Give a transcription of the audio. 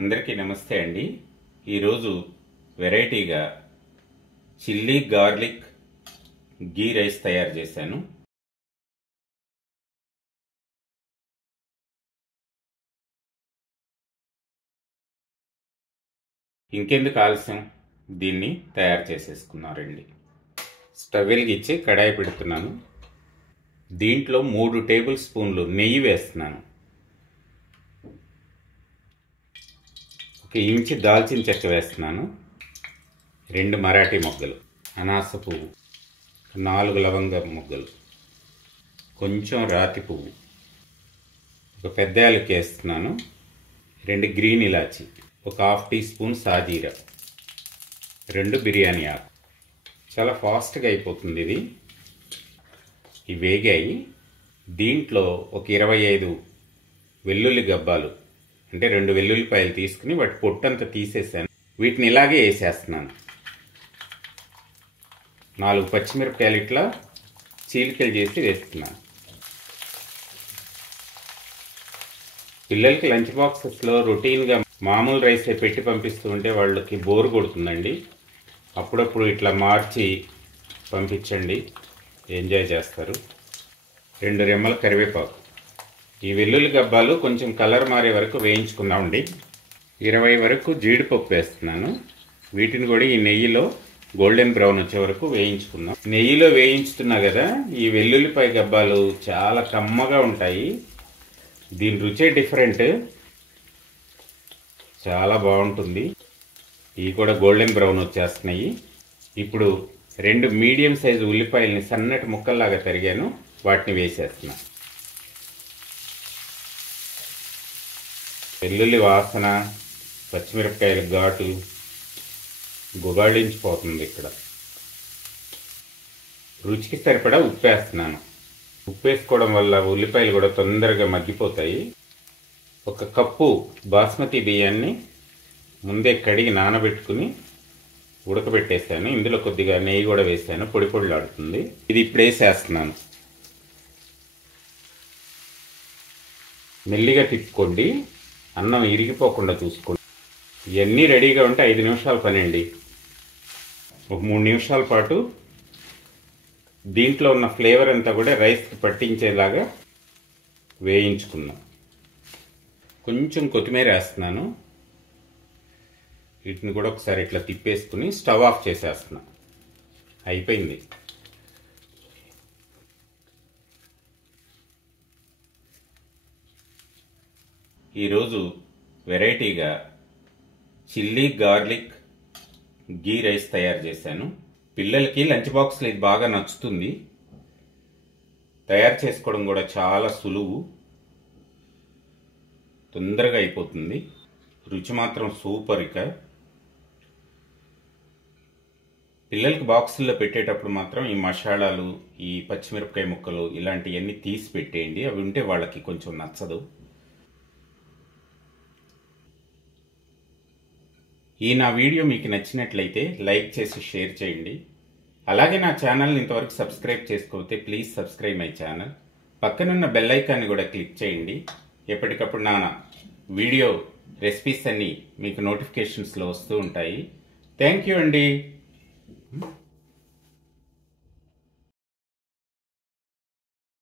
అందరికీ నమస్తే అండి. ఈరోజు వెరైటీగా చిల్లీ గార్లిక్ గీ రైస్ తయారు చేశాను. ఇంకెందుకు ఆలస్యం, దీన్ని తయారు చేసేసుకున్నారండి. స్టవ్ వెలిగించి కడాయి పెడుతున్నాను. దీంట్లో 3 టేబుల్ స్పూన్లు నెయ్యి వేస్తున్నాను. 1 ఇంచు దాల్చిన చెక్క వేస్తున్నాను. 2 మరాఠీ మొగ్గలు, అనాస పువ్వు, 4 లవంగ మొగ్గలు, కొంచెం రాతి పువ్వు, 1 పెద్ద యాలకి వేస్తున్నాను. 2 గ్రీన్ ఇలాచి, 1 హాఫ్ టీ స్పూన్ సాజీరా, 2 బిర్యానీ ఆకు. చాలా ఫాస్ట్గా అయిపోతుంది ఇది. ఇవి వేగాయి. దీంట్లో ఒక 25 వెల్లుల్లి గబ్బాలు, అంటే 2 వెల్లుల్లిపాయలు తీసుకుని వాటి పొట్టంతా తీసేసాను. వీటిని ఇలాగే వేసేస్తున్నాను. 4 పచ్చిమిరపకాయలు ఇట్లా చీలికలు చేసి వేస్తున్నాను. పిల్లలకి లంచ్ బాక్సెస్లో రొటీన్గా మామూలు రైస్ పెట్టి పంపిస్తూ ఉంటే వాళ్ళకి బోర్ కొడుతుందండి. అప్పుడప్పుడు ఇట్లా మార్చి పంపించండి, ఎంజాయ్ చేస్తారు. 2 రెమ్మల కరివేపాకు. ఈ వెల్లుల్లి గబ్బాలు కొంచెం కలర్ మారే వరకు వేయించుకుందామండి. 20 వరకు జీడిపప్పు వేస్తున్నాను. వీటిని కూడా ఈ నెయ్యిలో గోల్డెన్ బ్రౌన్ వచ్చే వరకు వేయించుకుందాం. నెయ్యిలో వేయించుతున్నా కదా, ఈ వెల్లుల్లిపాయ గబ్బాలు చాలా కమ్మగా ఉంటాయి. దీని రుచే డిఫరెంట్, చాలా బాగుంటుంది. ఇవి కూడా గోల్డెన్ బ్రౌన్ వచ్చేస్తున్నాయి. ఇప్పుడు 2 మీడియం సైజు ఉల్లిపాయలని సన్నటి ముక్కల్లాగా తరిగాను, వాటిని వేసేస్తున్నా. వెల్లుల్లి వాసన, పచ్చిమిరపకాయల ఘాటు గుబాళించిపోతుంది. ఇక్కడ రుచికి సరిపడా ఉప్పు వేస్తున్నాను. ఉప్పు వేసుకోవడం వల్ల ఉల్లిపాయలు కూడా తొందరగా మగ్గిపోతాయి. 1 కప్పు బాస్మతి బియ్యాన్ని ముందే కడిగి నానబెట్టుకుని ఉడకబెట్టేసాను. ఇందులో కొద్దిగా నెయ్యి కూడా వేసాను, పొడి పొడిలాడుతుంది. ఇది ఇప్పుడు వేసేస్తున్నాను. మెల్లిగా తిప్పుకోండి, అన్నం ఇరిగిపోకుండా చూసుకోండి. ఇవన్నీ రెడీగా ఉంటే 5 నిమిషాల పని అండి. ఒక 3 నిమిషాల పాటు దీంట్లో ఉన్న ఫ్లేవర్ అంతా కూడా రైస్కి పట్టించేలాగా వేయించుకుందాం. కొంచెం కొత్తిమీర వేస్తున్నాను. వీటిని కూడా ఒకసారి ఇట్లా తిప్పేసుకుని స్టవ్ ఆఫ్ చేసేస్తున్నా. అయిపోయింది. ఈరోజు వెరైటీగా చిల్లీ గార్లిక్ గీ రైస్ తయారు చేశాను. పిల్లలకి లంచ్ బాక్స్లో ఇది బాగా నచ్చుతుంది. తయారు చేసుకోవడం కూడా చాలా సులువు, తొందరగా అయిపోతుంది. రుచి మాత్రం సూపర్. ఇక పిల్లలకి బాక్సుల్లో పెట్టేటప్పుడు మాత్రం ఈ మసాలాలు, ఈ పచ్చిమిరపకాయ ముక్కలు ఇలాంటివన్నీ తీసి పెట్టేయండి. అవి ఉంటే వాళ్ళకి కొంచెం నచ్చదు. ఈ నా వీడియో మీకు నచ్చినట్లయితే లైక్ చేసి షేర్ చేయండి. అలాగే నా ఛానల్ని ఇంతవరకు సబ్స్క్రైబ్ చేసుకోకపోతే ప్లీజ్ సబ్స్క్రైబ్ మై ఛానల్. పక్కనున్న బెల్ ఐకాన్ని కూడా క్లిక్ చేయండి. ఎప్పటికప్పుడు నా వీడియో రెసిపీస్ అన్నీ మీకు నోటిఫికేషన్స్లో వస్తూ ఉంటాయి. థ్యాంక్ యూ అండి.